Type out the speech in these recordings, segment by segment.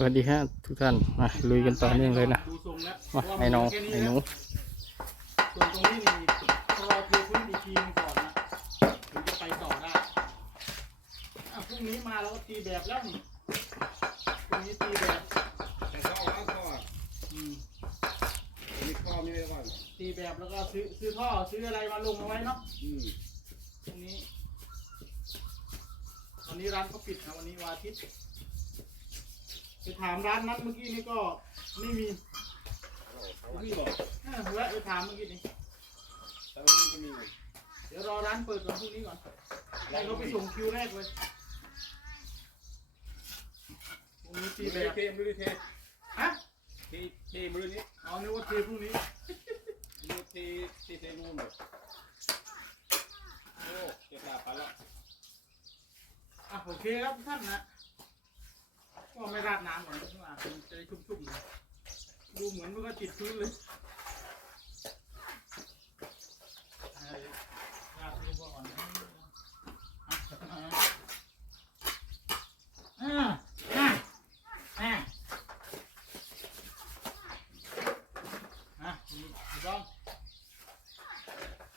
สวัสดีครับทุกท่านมาลุยกันต่อเนื่องเลยนะดูทรงแล้วมาไอ้น้องไอ้หนูส่วนตรงนี้นี่ต้องรอเทพื้นอีกทีหนึงก่อนนะถึงจะไปต่อได้อะพรุ่งนี้มาเราก็ตีแบบแล้วนี่พรุ่งนี้ตีแบบแต่ก็เอาท่ออืมมีข้อมีอะไรบ้างตีแบบแล้วก็ซื้อซื้อท่อซื้ออะไรมาลงเอาไว้เนาะอืมพรุ่งนี้วันนี้ร้านเขาปิดนะวันนี้วันอาทิตย์ไป ถามร้านนั้นเมื่อกี้นี่ก็ไม่มีพี่บอกอะแวะไปถามเมื่อกี้นี่แต่ว่ามันจะมีเดี๋ยวรอร้านเปิดก่อนพรุ่งนี้ก่อนให้เขาไปส่งคิวแรกเลยพรุ่งนี้ตีทีแบเทบมือเทฮะทีเทมือนี้เอานึกว่าเทพรุ่งนี้มือเททีเทนู่นหมดโอ้เจะตาไปแล้ว อะโอเคครับทุกท่านนะ ก็ไม่ราดน้ำก่อนทุกท่านจะได้ชุ่มๆเลยดูเหมือนมันก็ติดพื้นเลยให้ราดเรียบร้อยก่อนนะอะอะอะอะนี่ถูกต้อง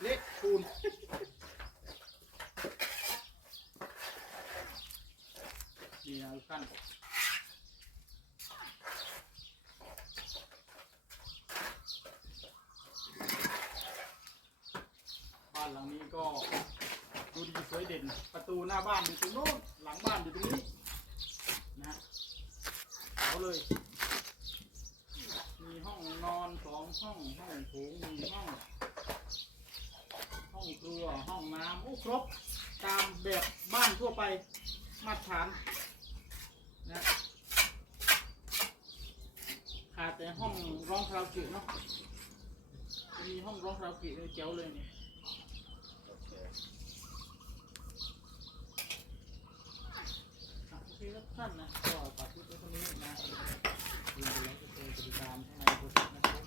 เล็กคูณนี่ทุกท่านบ้านหลังนี้ก็ดูดีสวยเด่น ประตู หน้าบ้านอยู่ตรงโน้นหลังบ้านอยู่ตรงนี้นะเอาเลย มีห้องนอนสองห้องห้องโถงมีห้อง ห้องครัวห้องน้ำโอ้ครบตามแบบบ้านทั่วไปมาตรฐานนะขาดแต่ห้องร้องคาราโอเกะเนาะมีห้องร้องคาราโอเกะเลยเจ๋วเลยเนี่ย อะโอเคครับท่านนะก็ฝากคลิปไว้เท่านี้นะเป็นอกิกรรมข้างในโปรเจกต์นะครับ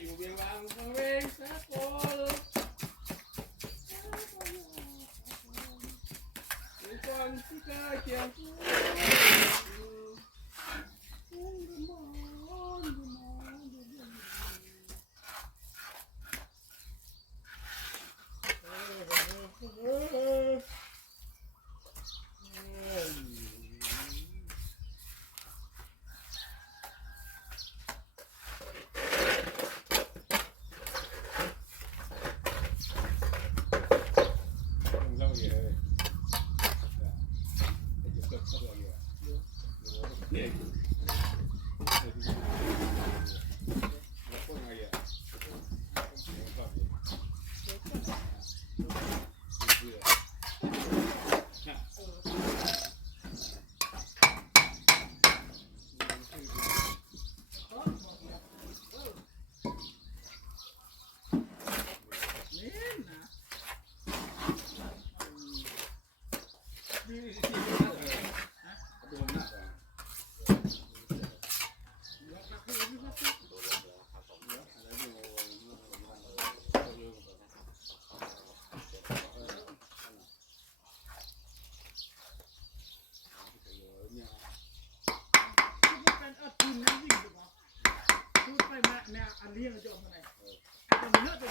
อยู่เบียงบางฟังเวงสักคนอยู่ฟังที่กล้าเขียน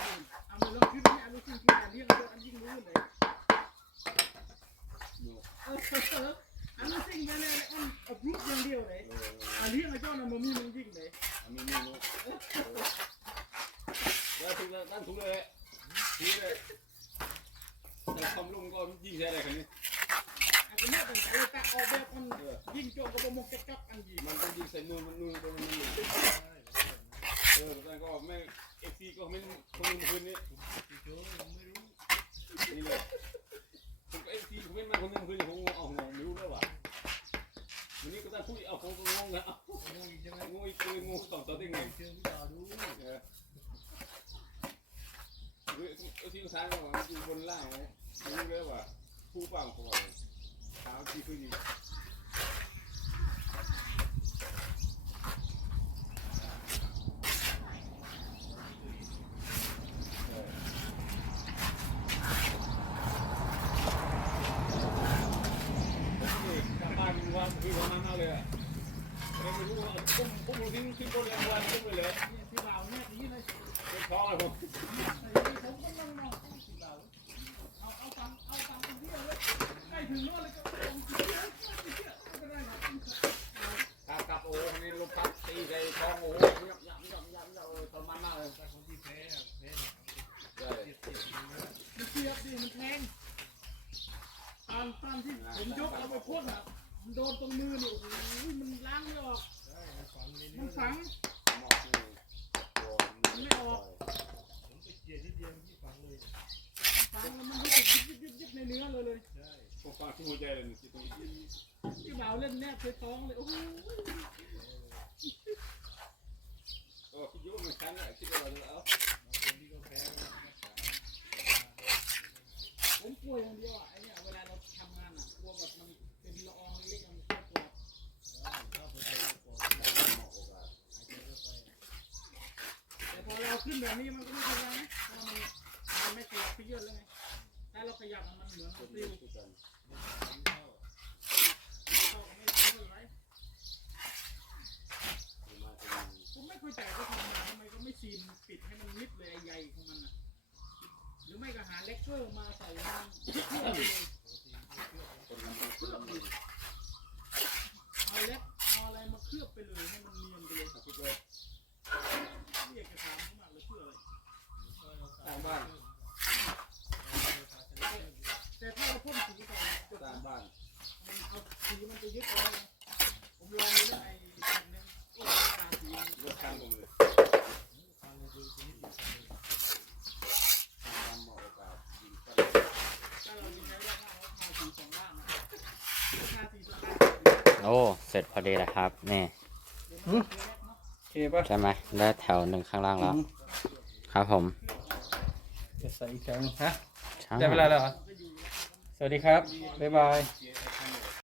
còn nữa rồi gì? À mà lo chút mẹ lúc xin ăn liêng cho ăn liêng luôn đấy. Ăn nó xin ยิงไปเลยมันเอาพลุอย่างเดียวเลยอันนี้ไอ้เจ้าน่ะมันมีมันยิงเลยมีมีลูกแล้วถูกแล้วตั้งถูกเลยถูกเลยแต่ทำลุงก็ยิงใช่ไหมคันนี้อันนี้เป็นไอ้ตะออกแบบมันยิงโจมกระบอกจักจับอันยิงมันต้องยิงใส่นูนมันนูนตรงนี้ เออแต่ก็ไม่เอฟซีก็ไม่คนนึงคนนี้นี่เลยผมก็เอฟซีผมไม่มาคนนึงคืนผมเอางงไม่รู้แล้วว่ะวันนี้ก็ต้องพูดเอาผมก็งงนะเอางงอีกงงอีกเลยงงต่อต่อได้ไงเออเออที่ซ้ายว่ามันอยู่บนล่างไงไม่รู้เลยว่าผู้ฟังเขาบอกเท้าที่ขึ้นนี่ กลับบ้านวันคือประมาณนั้นเลยอะไม่รู้ว่าปุ้ม ปุ้มทิ้งทิ้งบนเรือวันปุ้มไปเลยที่บ่าวเนี่ยนี่เลยเป็นท้องเลยผมผมก็นั่งมองที่บ่าวเอาเอาตังเอาตังค์เดียวเลยให้ถึงโน่นเลยก็ลงเที่ยวเที่ยวก็ได้นะขากลับโอ้นี่ลมพัดตีใจท้องโอ้ยับยับยับยับยับปรมานั้นเลยมันเสียบดิมันแทงตอนตอนที่ผมยกเอาไปพ่นอะ โดนตรงมือนี่โอ้โหมันล้างไม่ออก มันฝังมอกนี่ไม่ออก ฝังแล้วมันรู้สึกยิบยิบยิบในเนื้อเลยเลยผมฟังที่หัวใจเลยที่ตรงนี้ที่บ่าวเล่นแนบเคยท้องเลยโอ้โหก็คิดยุ่งเหมือนกันแหละคิดว่าเราจะเอาผมกลัวอย่างเดียวอะไอ้เนี่ยเวลาเราทำงานอะกลัวแบบมันเป็นละอองเล็กๆมันเข้าตัวแต่พอเราขึ้น แบบนี้มันก็ไม่เป็นไรนะเพราะมันมันไม่ขยับเยอะเลยไงถ้าเราขยับมันเหมือนมันปลิวคุยกันเข้าไม่ไม่เป็นไรมาถึงผมไม่เข้าใจว่าทำมาทำไมก็ไม่ซีนปิดให้มันมิดเลยไอ้ใหญ่ของมันอะหรือไม่ก็หาเลกเกอร์มาใส่มันเคลือบไปเลย โอ้ เสร็จพอดีแล้วครับ นี่เดี๋ยวมันจะเล็กเนาะโอเคป่ะใช่ไหมได้แถวหนึ่งข้างล่างแล้ว ครับผมจะใส่อีกแถวหนึงฮะ ใช่ ได้เวลาแล้วเหรอ สวัสดีครับ บ๊ายบายเสียไอ้คัน